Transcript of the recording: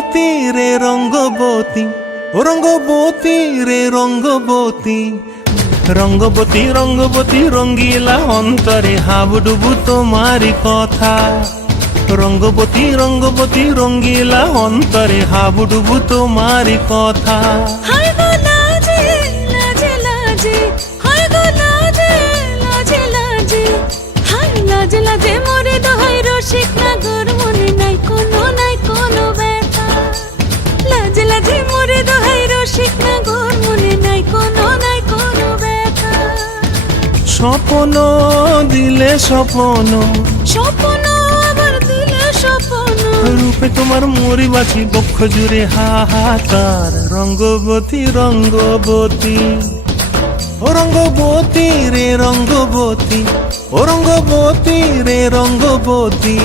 রঙ্গবতী রে রঙ্গবতী, ও রঙ্গবতী রে রঙ্গবতী, রঙ্গবতী রঙ্গবতী রঙ্গিলা অন্তরে হাবুডুবু তোমারি কথা। রঙ্গবতী রঙ্গবতী রঙ্গিলা অন্তরে হাবুডুবু তোমারি কথা। হায় গো লাজে লাজে লাজে, হায় গো লাজে লাজে লাজে, হায় লাজে লাজে মোরে দোহাই রসিক নাগর মনে নাই কোনো ব্যথা। লাজে লাজে মোরে দোহাই রসিক নাগর মনে নাই কোনো ব্যথা। স্বপ্ন দিলে স্বপ্ন, স্বপ্ন আবার দিলে স্বপ্ন, রূপে তোমার মরি বাছি বক্ষ জুড়ে হাহাকার। রঙ্গবতী রঙ্গবতী, ও রঙ্গবতী রে রঙ্গবতী, ও রঙ্গবতী রে রঙ্গবতী।